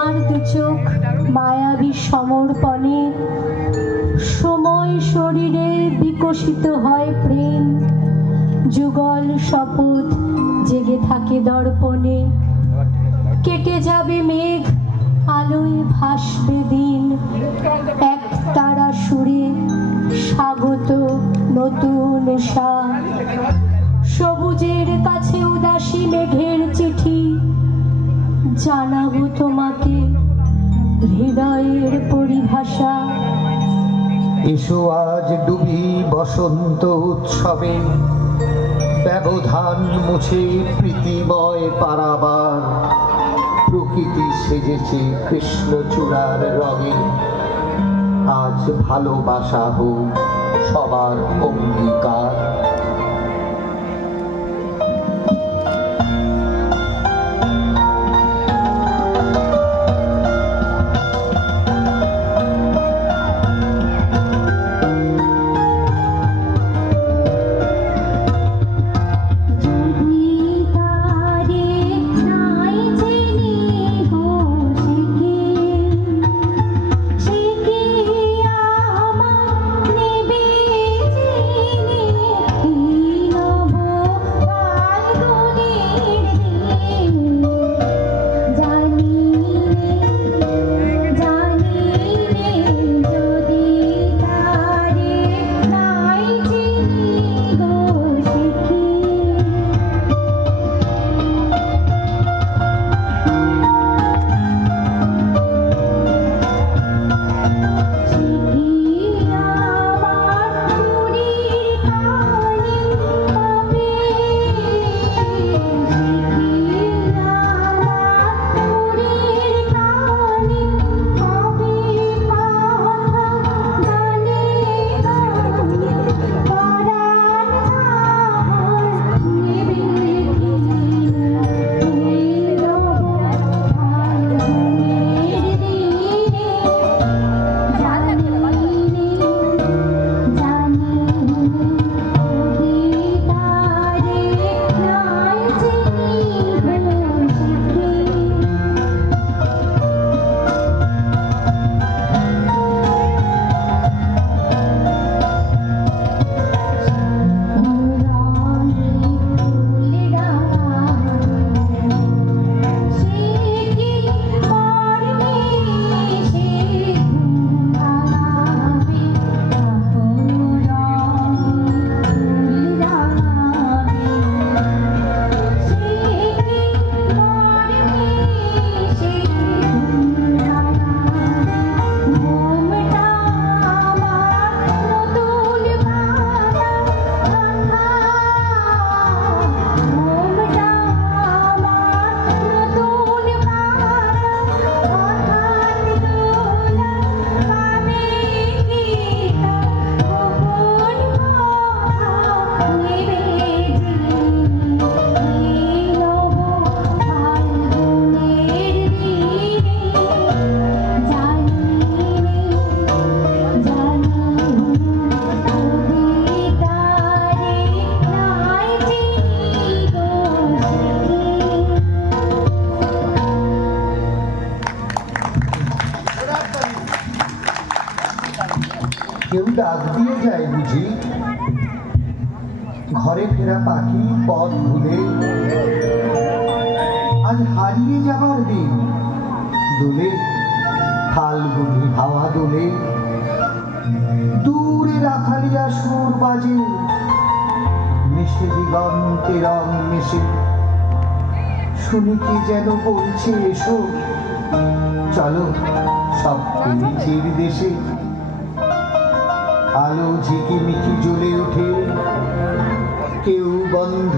তোমার দু চোখ মায়াবী সমর্পণে সময় শরীরে বিকশিত হয় প্রেম, যুগল শপথ জেগে থাকে দর্পণে। কেটে যাবে মেঘ, আলোয় ভাসবে দিন, এক তারা সুরে স্বাগত নতুন উষা। সবুজের কাছে উদাসী মেঘের চিঠি, জানাবো তোমাকে হৃদয়ের পরিভাষা। এসো আজ ডুবি বসন্ত উৎসবে, ব্যবধান মুছে প্রীতিময় পারাবার। প্রকৃতি সেজেছে কৃষ্ণচূড়ার রঙে, আজ ভালোবাসা হোক সবার অঙ্গীকার। কেউ ডাক দিয়ে যায় বুঝি, ঘরে ফেরা পাখি পথ ভুলে। আজ হারিয়ে যাবার দিন, দোলে ফাল্গুনি হাওয়া দোলে। দূরে রাখালিয়া সুর বাজে, মিশে দিগন্তে রং মিশে। শুনি কি যেন বলছে এসো, চলো সব নিচের দেশে। আলো ঝিকিমিকি জ্বলে ওঠে, কেউ বন্ধ